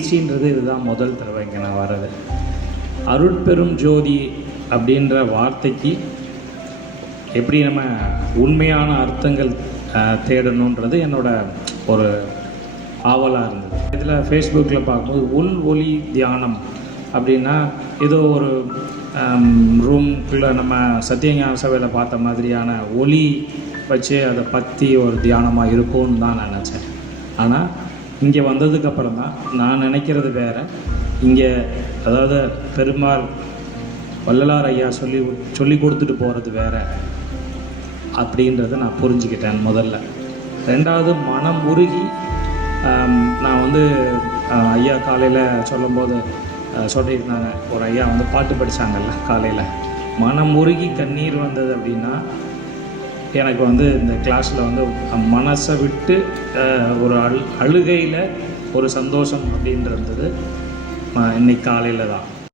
நிகழ்ச்சின்றது இதுதான் முதல் தடவை இங்கே நான் வர்றது. அருட்பெரும் ஜோதி அப்படின்ற வார்த்தைக்கு எப்படி நம்ம உண்மையான அர்த்தங்கள் தேடணுன்றது என்னோட ஒரு ஆவலாக இருந்தது. இதில் ஃபேஸ்புக்கில் பார்க்கும்போது உள் ஒளி தியானம் அப்படின்னா ஏதோ ஒரு ரூம்குள்ளே நம்ம சத்தியஞான சபையில் பார்த்த மாதிரியான ஒளி வச்சு அதை பற்றி ஒரு தியானமாக இருக்கும்னு தான் நான் நினச்சேன். ஆனால் இங்கே வந்ததுக்கப்புறம் தான் நான் நினைக்கிறது வேறு. இங்கே அதாவது பெருமாள் வள்ளலார் ஐயா சொல்லி கொடுத்துட்டு போகிறது வேறு அப்படின்றத நான் புரிஞ்சுக்கிட்டேன் முதல்ல. ரெண்டாவது, மனம் உருகி நான் ஐயா காலையில் சொல்லும்போது சொல்லியிருந்தாங்க, ஒரு ஐயா பாட்டு படித்தாங்கல்ல காலையில், மனம் உருகி கண்ணீர் வந்தது அப்படின்னா எனக்கு இந்த கிளாஸில் மனசை விட்டு ஒரு அழுகையில் ஒரு சந்தோஷம் அப்படின்றது இன்னைக்கு காலையில் தான்.